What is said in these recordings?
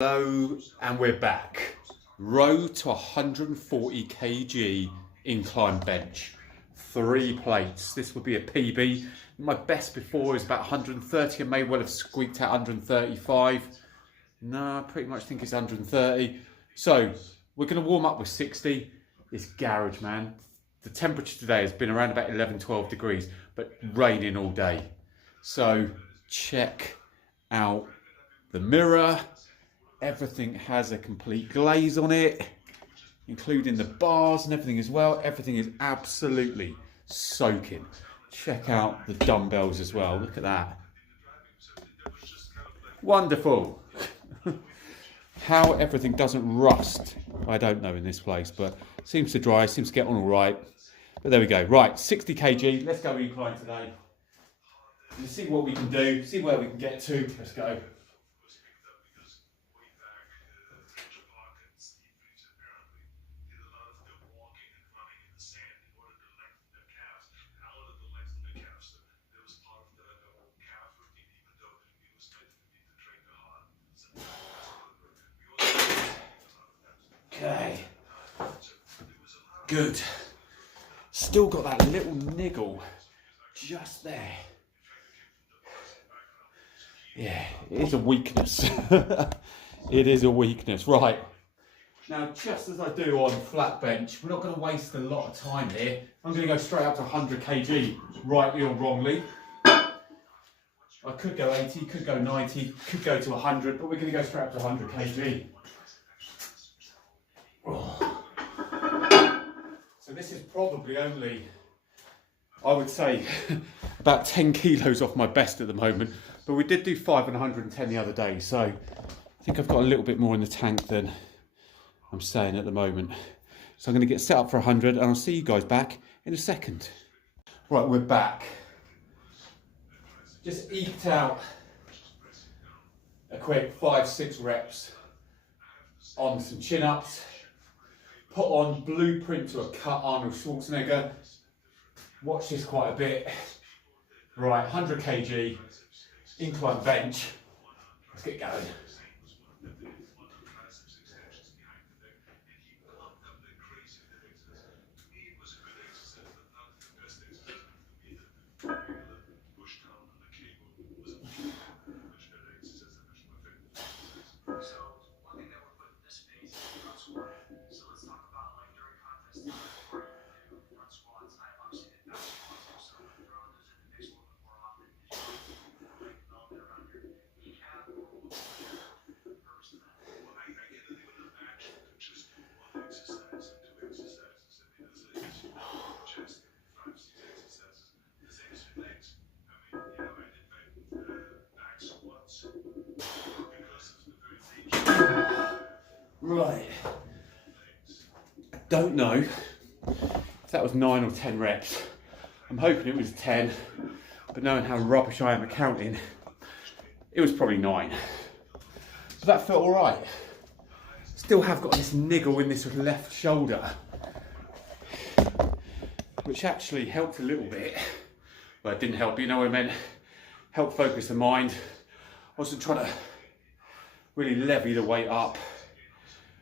Hello, and we're back. Row to 140 kg incline bench. 3 plates. This would be a PB. My best before is about 130. I may well have squeaked out 135. No, I pretty much think it's 130. So we're going to warm up with 60. It's garage, man. The temperature today has been around about 11-12 degrees, but raining all day. So check out the mirror. Everything has a complete glaze on it, including the bars and everything as well. Everything is absolutely soaking. Check out the dumbbells as well. Look at that. Wonderful. How everything doesn't rust, I don't know in this place, but seems to dry, seems to get on all right. But there we go. Right, 60 kg. Let's go incline today. Let's see what we can do, see where we can get to. Let's go. Okay, good. Still got that little niggle just there. Yeah, it is a weakness. It is a weakness. Right, now just as I do on flat bench, we're not going to waste a lot of time here. I'm going to go straight up to 100 kg, rightly or wrongly. I could go 80, could go 90, could go to 100, but we're going to go straight up to 100 kg. So this is probably only, I would say, about 10 kilos off my best at the moment. But we did do 5 and 110 the other day, so I think I've got a little bit more in the tank than I'm saying at the moment. So I'm going to get set up for 100 and I'll see you guys back in a second. Right, we're back. Just eked out a quick 5-6 reps on some chin-ups. Put on blueprint to a cut Arnold Schwarzenegger. Watch this quite a bit. Right, 100 kg, incline bench. Let's get going. Right, I don't know if that was 9 or 10 reps. I'm hoping it was 10, but knowing how rubbish I am at counting, it was probably 9. But that felt all right. Still have got this niggle in this left shoulder, which actually helped a little bit. Well, it didn't help, you know what I meant? Helped focus the mind. I wasn't trying to really levy the weight up.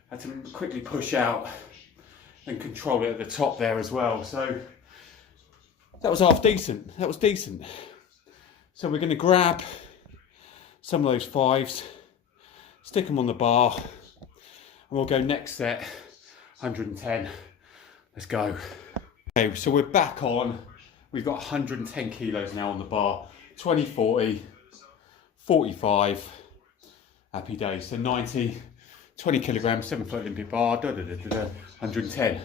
Had to quickly push out and control it at the top there as well. So that was half decent. That was decent. So we're going to grab some of those 5s, stick them on the bar, and we'll go next set, 110. Let's go. Okay, so we're back on. We've got 110 kilos now on the bar. 20, 40, 45. Happy days. So 90. 20 kilograms, 7-foot Olympic bar, 110.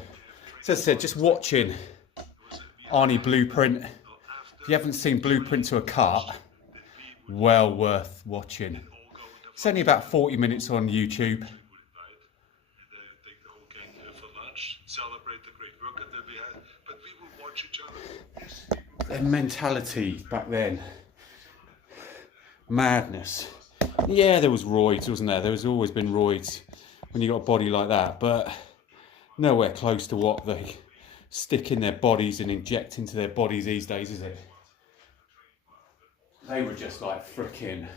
So as I said, just watching Arnie Blueprint. If you haven't seen Blueprint to a cut, well worth watching. It's only about 40 minutes on YouTube. Their mentality back then, madness. Yeah, there was roids, wasn't there? There was always been roids when you got a body like that, but nowhere close to what they stick in their bodies and inject into their bodies these days, is it? They were just like freaking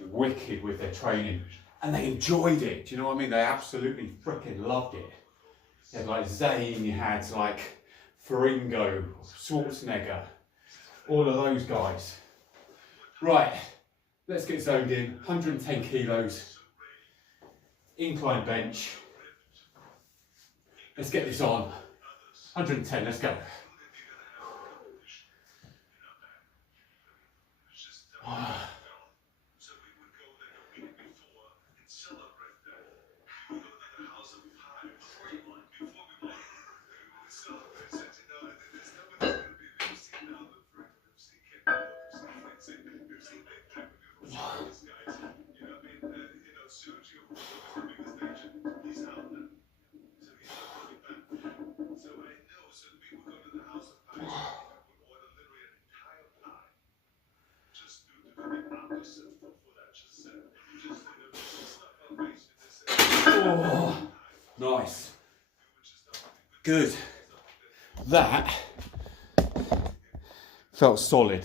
wicked with their training. and they enjoyed it. Do you know what I mean? They absolutely freaking loved it. You had like Zane, you had like Faringo, Schwarzenegger, all of those guys. Right, let's get zoned in. 110 kilos, incline bench. Let's get this on. 110, let's go. Oh, nice. Good. That felt solid.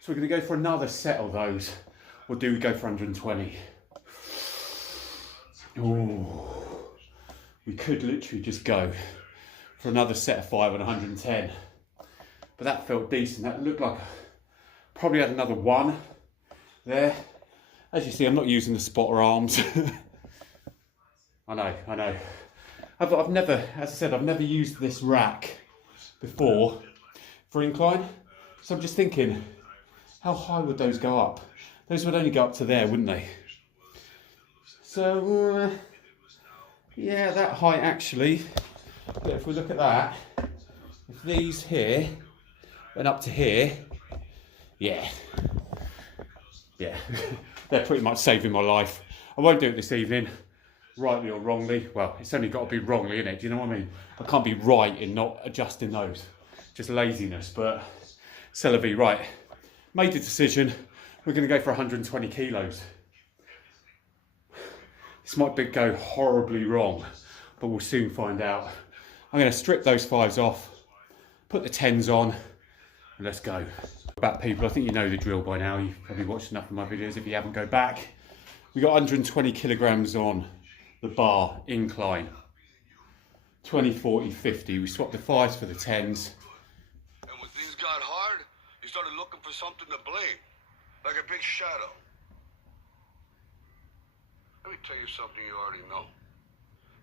So we're going to go for another set of those. Or do we go for 120? Oh, we could literally just go for another set of 5 on 110. But that felt decent. That looked like probably had another one there. As you see, I'm not using the spotter arms. I know. I've never, as I said, I've never used this rack before for incline. So I'm just thinking, how high would those go up? Those would only go up to there, wouldn't they? So, yeah, that height actually. But if we look at that, if these here went up to here, yeah, they're pretty much saving my life. I won't do it this evening. Rightly or wrongly, well, it's only got to be wrongly, innit? Do you know what I mean? I can't be right in not adjusting those. Just laziness, but c'est la vie. Right, made the decision. We're going to go for 120 kilos. This might go horribly wrong, but we'll soon find out. I'm going to strip those 5s off, put the 10s on, and let's go. Back, people, I think you know the drill by now. You've probably watched enough of my videos. If you haven't, go back. We got 120 kilograms on the bar, incline. 20, 40, 50. We swapped the 5s for the 10s. And when things got hard, you started looking for something to blame, like a big shadow. Let me tell you something you already know.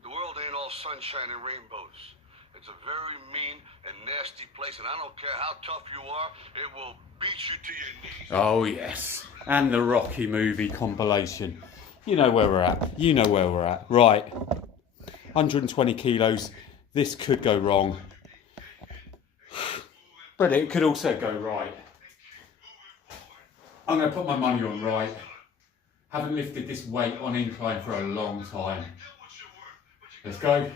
The world ain't all sunshine and rainbows. It's a very mean and nasty place, and I don't care how tough you are, it will beat you to your knees. Oh yes, and the Rocky movie compilation. You know where we're at. You know where we're at. Right, 120 kilos. This could go wrong, but it could also go right. I'm going to put my money on right. Haven't lifted this weight on incline for a long time. Let's go.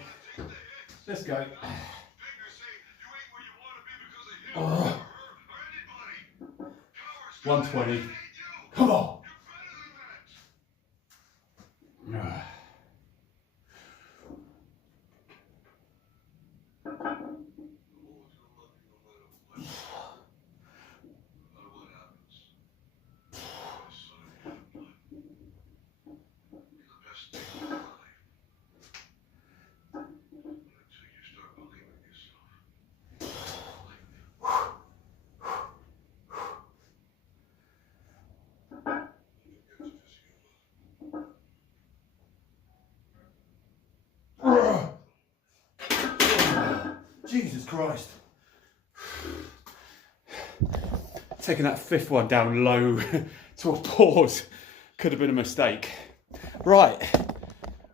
Let's go. Oh. 120. Come on. Jesus Christ. Taking that 5th one down low to a pause could have been a mistake. Right,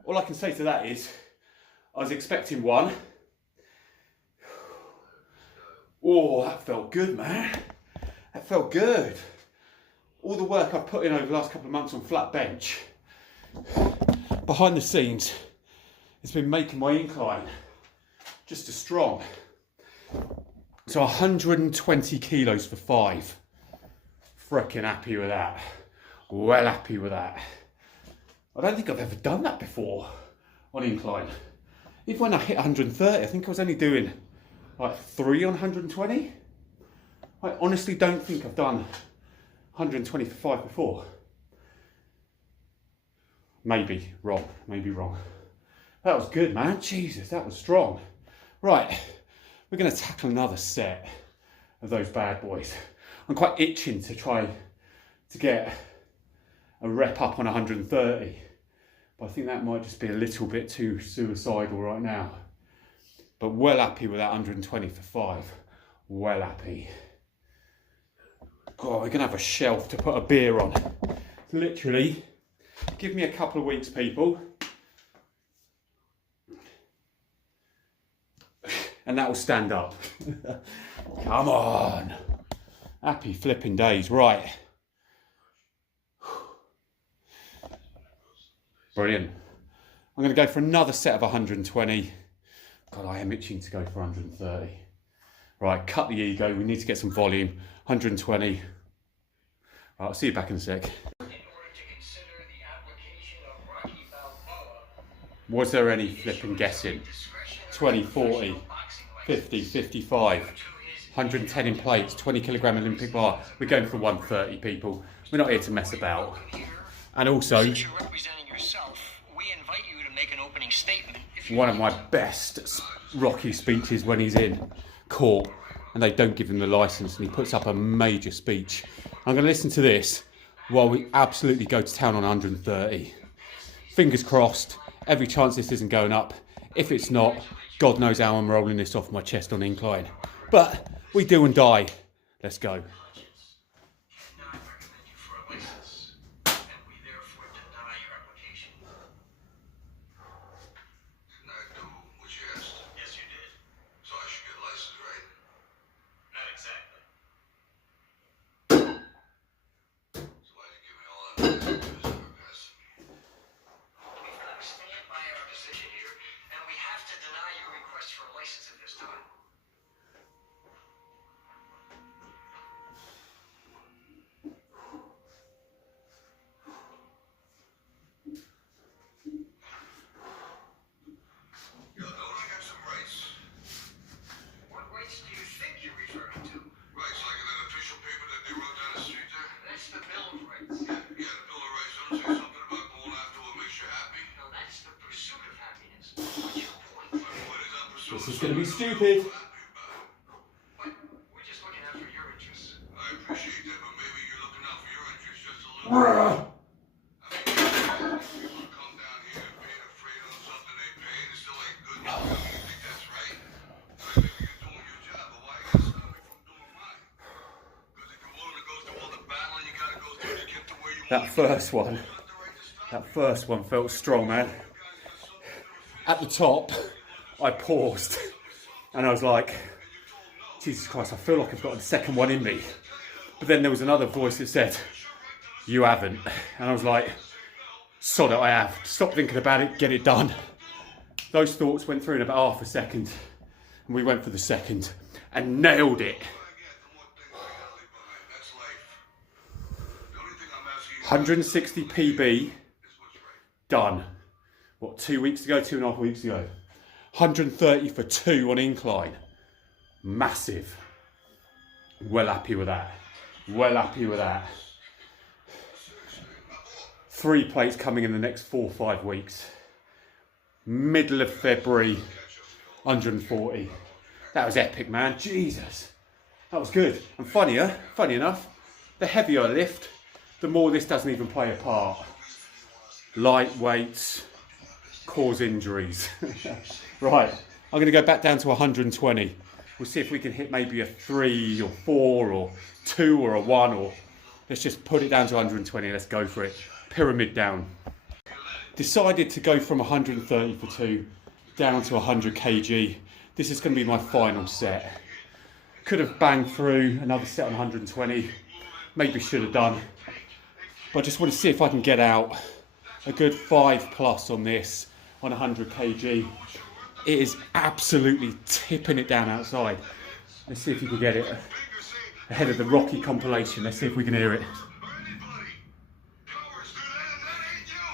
all I can say to that is, I was expecting 1. Oh, that felt good, man. That felt good. All the work I've put in over the last couple of months on flat bench, behind the scenes, it's been making my incline just as strong. So 120 kilos for 5. Freaking happy with that. Well happy with that. I don't think I've ever done that before on incline. Even when I hit 130, I think I was only doing like 3 on 120. I honestly don't think I've done 120 for 5 before. Maybe wrong, maybe wrong. That was good, man. Jesus, that was strong. Right, we're going to tackle another set of those bad boys. I'm quite itching to try to get a rep up on 130, but I think that might just be a little bit too suicidal right now. But well happy with that 120 for 5. Well happy. God, we're going to have a shelf to put a beer on. Literally, give me a couple of weeks, people. And that will stand up. Come on. Happy flipping days. Right. Brilliant. I'm going to go for another set of 120. God, I am itching to go for 130. Right, cut the ego. We need to get some volume. 120. Right, I'll see you back in a sec. Was there any flipping guessing? 20, 40, 50, 55, 110 in plates, 20 kilogram Olympic bar. We're going for 130, people. We're not here to mess about. And also, since you're representing yourself, we invite you to make an opening statement. One of my best Rocky speeches when he's in court and they don't give him the license and he puts up a major speech. I'm going to listen to this while we absolutely go to town on 130. Fingers crossed, every chance this isn't going up. If it's not, God knows how I'm rolling this off my chest on incline. But we do and die. Let's go. This is going to be stupid. We're just looking out for your interests. I appreciate that, but maybe you're looking out for your interests just a little bit. If you want to come down here and pay the freight on something they pay, it still ain't good enough. You think that's right? Maybe you're doing your job, but why you gotta stop me from doing mine? Because if you're willing to go through all the battling you gotta go through to get to where you want to go. That first one felt strong, man. At the top, I paused and I was like, Jesus Christ, I feel like I've got a second one in me. But then there was another voice that said, you haven't. And I was like, sod it, I have. Stop thinking about it, get it done. Those thoughts went through in about half a second and we went for the second and nailed it. 160 PB, done. What, 2 weeks ago, 2.5 weeks ago? 130 for 2 on incline. Massive. Well happy with that. Well happy with that. 3 plates coming in the next 4 or 5 weeks. Middle of February, 140. That was epic, man. Jesus. That was good. And funny enough, the heavier I lift, the more this doesn't even play a part. Light weights cause injuries. Right, I'm going to go back down to 120. We'll see if we can hit maybe a 3 or 4 or 2 or a 1, or let's just put it down to 120. Let's go for it. Pyramid down. Decided to go from 130 for 2 down to 100 kg. This is going to be my final set. Could have banged through another set on 120. Maybe should have done. But I just want to see if I can get out a good 5+ on this on 100 kg. It is absolutely tipping it down outside. Let's see if you can get it ahead of the Rocky compilation. Let's see if we can hear it.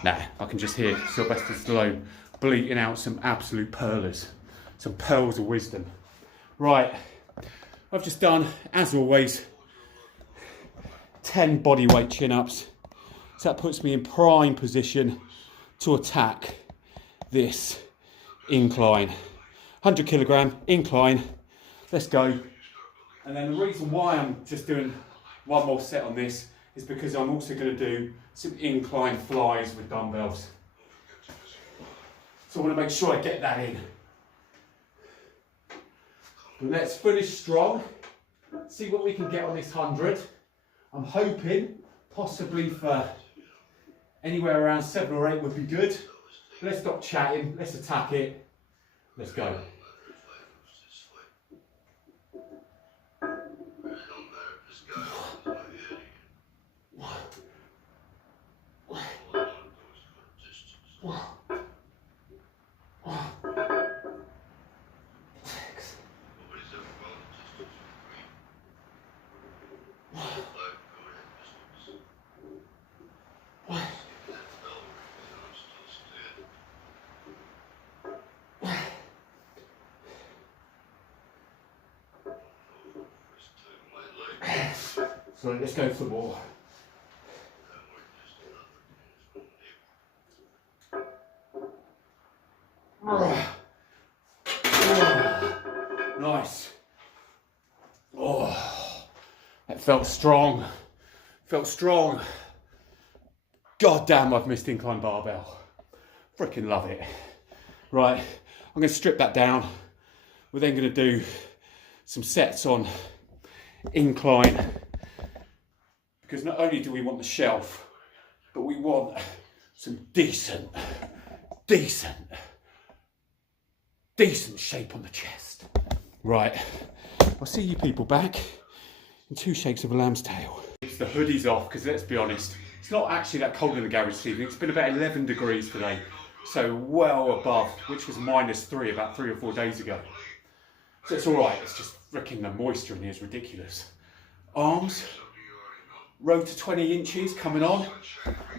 Nah, I can just hear Sylvester Stallone bleating out some absolute pearlers, some pearls of wisdom. Right, I've just done, as always, 10 bodyweight chin-ups. So that puts me in prime position to attack this incline. 100 kilogram incline. Let's go. And then the reason why I'm just doing one more set on this is because I'm also going to do some incline flies with dumbbells. So I want to make sure I get that in. But let's finish strong. See what we can get on this 100. I'm hoping possibly for anywhere around 7 or 8 would be good. Let's stop chatting. Let's attack it. Let's go. So let's go for more. Nice. Oh, that felt strong. Felt strong. God damn, I've missed incline barbell. Freaking love it. Right, I'm going to strip that down. We're then going to do some sets on incline. Because not only do we want the shelf, but we want some decent shape on the chest. Right, I'll see you people back in 2 shakes of a lamb's tail. It's the hoodies off, because let's be honest, it's not actually that cold in the garage this evening. It's been about 11 degrees today, so well above, which was -3 about 3 or 4 days ago. So it's all right, it's just freaking the moisture in here is ridiculous. Arms. Road to 20 inches coming on.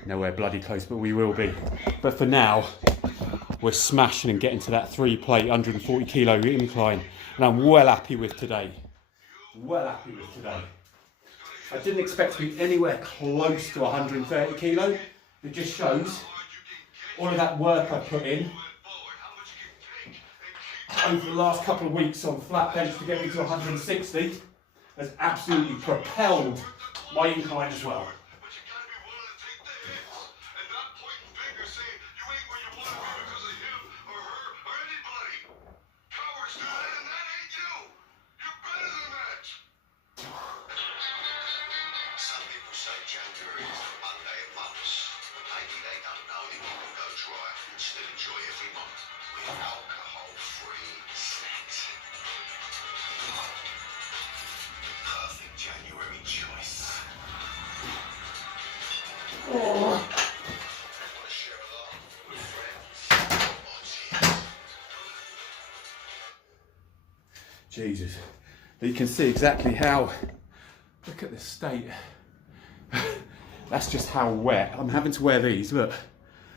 Nowhere bloody close, but we will be. But for now, we're smashing and getting to that 3-plate, 140 kilo incline. And I'm well happy with today. Well happy with today. I didn't expect to be anywhere close to 130 kilo. It just shows all of that work I put in over the last couple of weeks on flat bench to get me to 160 has absolutely propelled my incline as well. Some people say January is the Monday of months. Maybe they don't know that you can go dry and still enjoy every month with alcohol-free snacks. Perfect January choice. Jesus, but you can see exactly how, look at the state. That's just how wet. I'm having to wear these, look,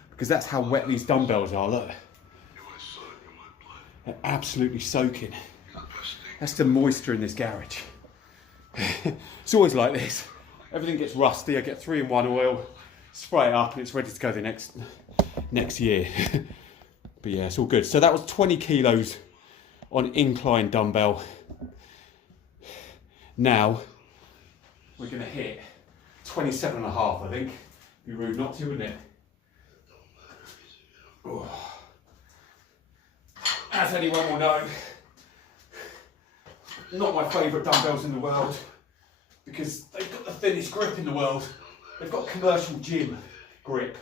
because that's how wet these dumbbells are, look. They're absolutely soaking. That's the moisture in this garage. It's always like this. Everything gets rusty, I get 3-in-1 oil, spray it up and it's ready to go the next year. But yeah, it's all good. So that was 20 kilos on incline dumbbell. Now we're going to hit 27.5, I think. Be rude not to, wouldn't it? Oh. As anyone will know, not my favourite dumbbells in the world because they've got the thinnest grip in the world. They've got commercial gym grip.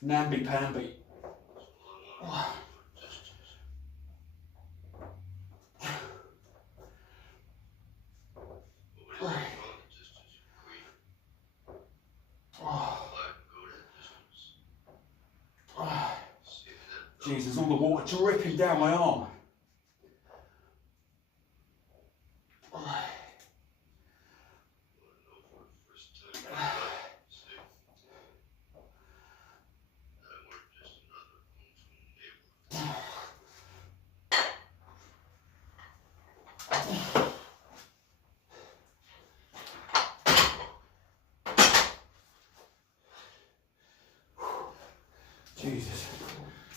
Namby-pamby. Oh. Jesus, all the water dripping down my arm.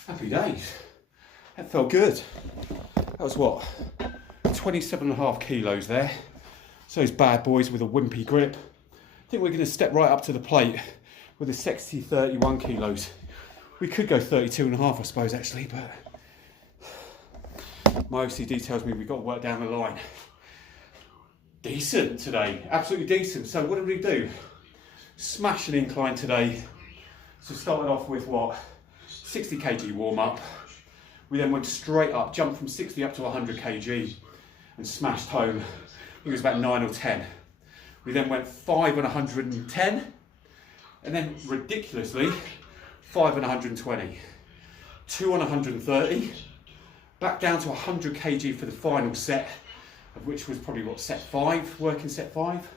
Happy days. That felt good. That was what? 27.5 kilos there. So those bad boys with a wimpy grip. I think we're going to step right up to the plate with a sexy 31 kilos. We could go 32.5, I suppose, actually, but my OCD tells me we've got to work down the line. Decent today, absolutely decent. So what did we do? Smash an incline today. So started off with what? 60 kg warm up. We then went straight up, jumped from 60 up to 100 kg and smashed home. I think it was about 9 or 10. We then went 5 on 110 and then ridiculously 5 on 120, 2 on 130, back down to 100 kg for the final set, of which was probably what, set 5, working set 5.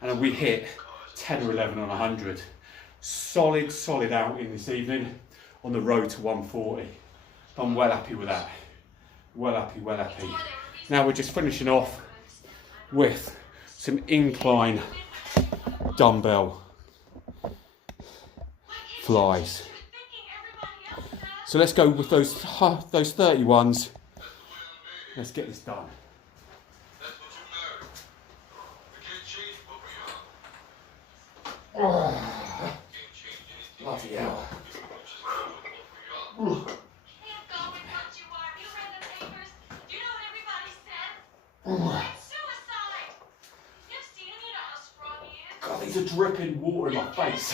And then we hit 10 or 11 on 100. Solid outing this evening on the road to 140. I'm well happy with that. Well happy. Now we're just finishing off with some incline dumbbell flies. So let's go with those 31s. Let's get this done. Oh, bloody hell. Can't go with what you are. You read the papers. Do you know what everybody said? It's suicide. You've seen him. You know how strong he is. God, these are dripping water in my face.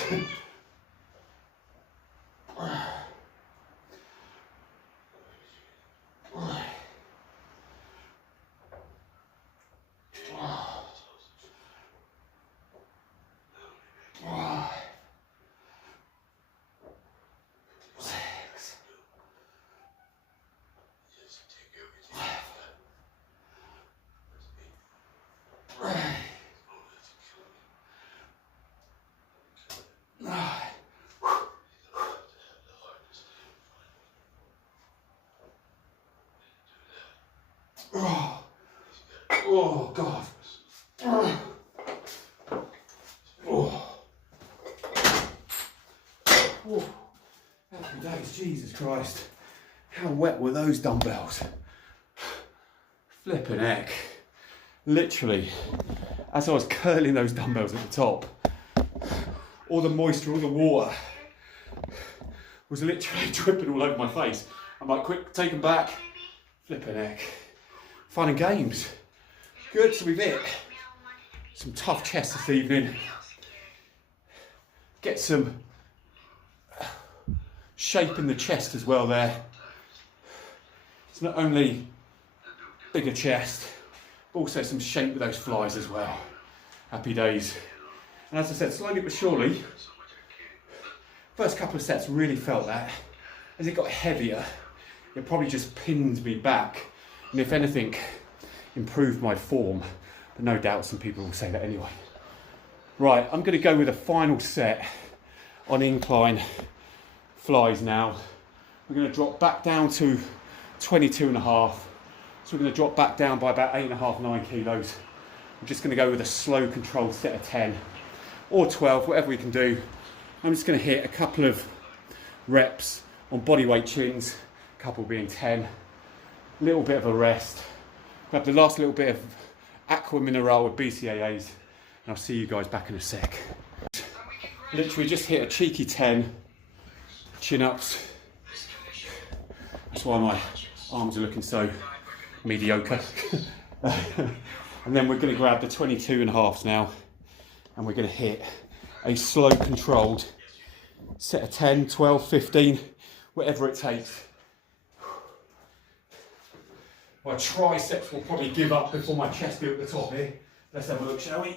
Oh God. Happy days, Jesus Christ. How wet were those dumbbells? Flipping heck. Literally, as I was curling those dumbbells at the top, all the moisture, all the water was literally dripping all over my face. I'm like, quick, take them back. Flipping heck. Fun and games. Good, so we've hit some tough chest this evening. Get some shape in the chest as well there. It's not only bigger chest, but also some shape with those flies as well. Happy days. And as I said, slowly but surely, first couple of sets really felt that. As it got heavier, it probably just pinned me back. And if anything, improved my form. But no doubt some people will say that anyway. Right, I'm going to go with a final set on incline flies now. We're going to drop back down to 22.5. So we're going to drop back down by about 8.5, 9 kilos. I'm just going to go with a slow controlled set of 10 or 12, whatever we can do. I'm just going to hit a couple of reps on bodyweight chins, a couple being 10, a little bit of a rest. Grab the last little bit of aqua mineral with BCAAs, and I'll see you guys back in a sec. Literally just hit a cheeky 10 chin-ups. That's why my arms are looking so mediocre. And then we're going to grab the 22.5s now, and we're going to hit a slow controlled set of 10, 12, 15, whatever it takes. My triceps will probably give up before my chest do at the top here. Let's have a look, shall we?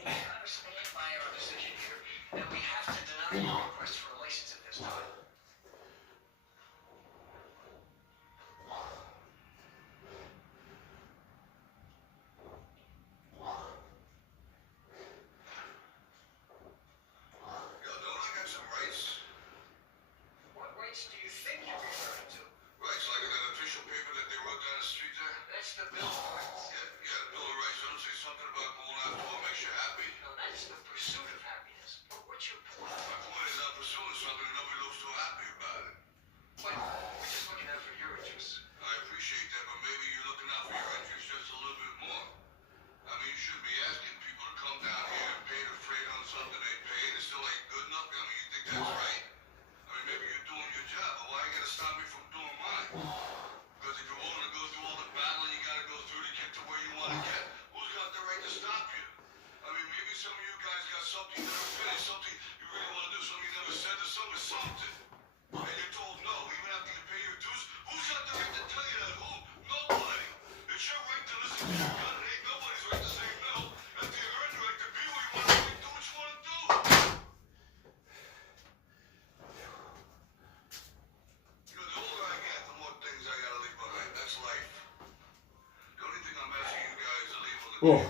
Oh.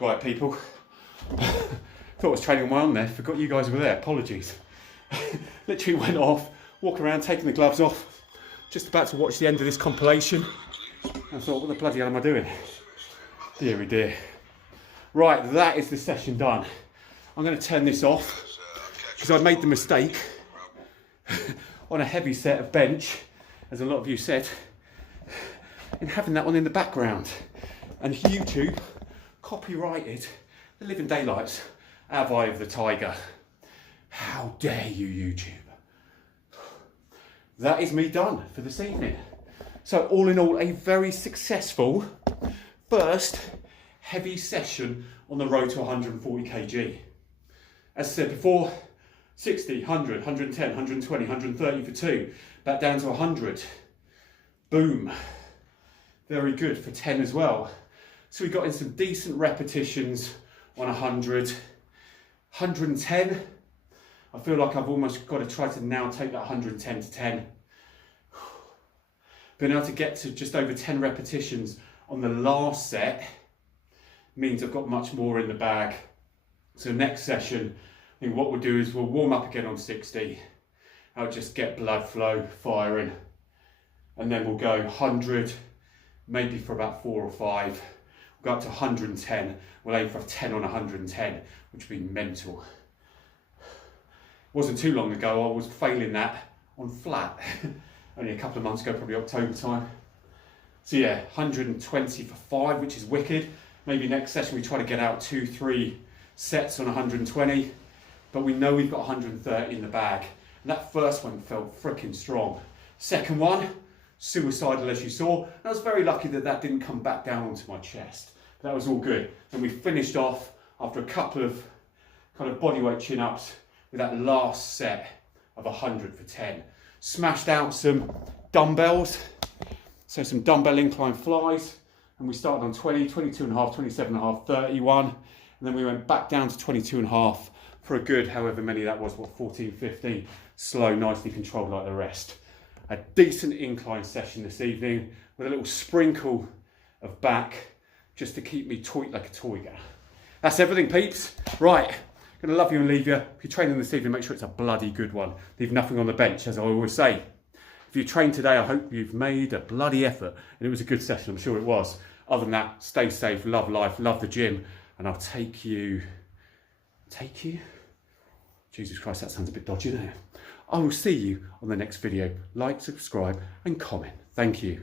Right, people. Thought I was training on my own there. Forgot you guys were there. Apologies. Literally went off, walking around, taking the gloves off. Just about to watch the end of this compilation. I thought, what the bloody hell am I doing? Deary dear. Right, that is the session done. I'm going to turn this off because I made the mistake on a heavy set of bench, as a lot of you said, in having that one in the background. And YouTube copyrighted the living daylights out of Eye of the Tiger. How dare you, YouTube? That is me done for this evening. So all in all, a very successful first heavy session on the road to 140 kg. As I said before, 60, 100, 110, 120, 130 for 2, back down to 100. Boom. Very good for 10 as well. So we got in some decent repetitions on 100. 110, I feel like I've almost got to try to now take that 110 to 10. Being able to get to just over 10 repetitions on the last set means I've got much more in the bag. So next session, I think what we'll do is we'll warm up again on 60. I'll just get blood flow firing. And then we'll go 100, maybe for about 4 or 5. We'll go up to 110. We'll aim for a 10 on 110, which would be mental. It wasn't too long ago I was failing that on flat. Only a couple of months ago, probably October time. So yeah, 120 for 5, which is wicked. Maybe next session we try to get out 2-3 sets on 120, but we know we've got 130 in the bag. And that first one felt freaking strong. Second one, suicidal as you saw. And I was very lucky that that didn't come back down onto my chest. That was all good. And we finished off after a couple of kind of bodyweight chin-ups with that last set of 100 for 10. Smashed out some dumbbells, so some dumbbell incline flies, and we started on 20, 22.5, 27.5, 31, and then we went back down to 22.5 for a good, however many that was, 14, 15, slow, nicely controlled like the rest. A decent incline session this evening with a little sprinkle of back just to keep me tight like a tiger. That's everything, peeps. Right. Gonna love you and leave you. If you're training this evening, make sure it's a bloody good one. Leave nothing on the bench, as I always say. If you trained today, I hope you've made a bloody effort and it was a good session. I'm sure it was. Other than that, stay safe, love life, love the gym, and I'll take you. Jesus Christ, that sounds a bit dodgy there. I will see you on the next video. Like, subscribe, and comment. Thank you.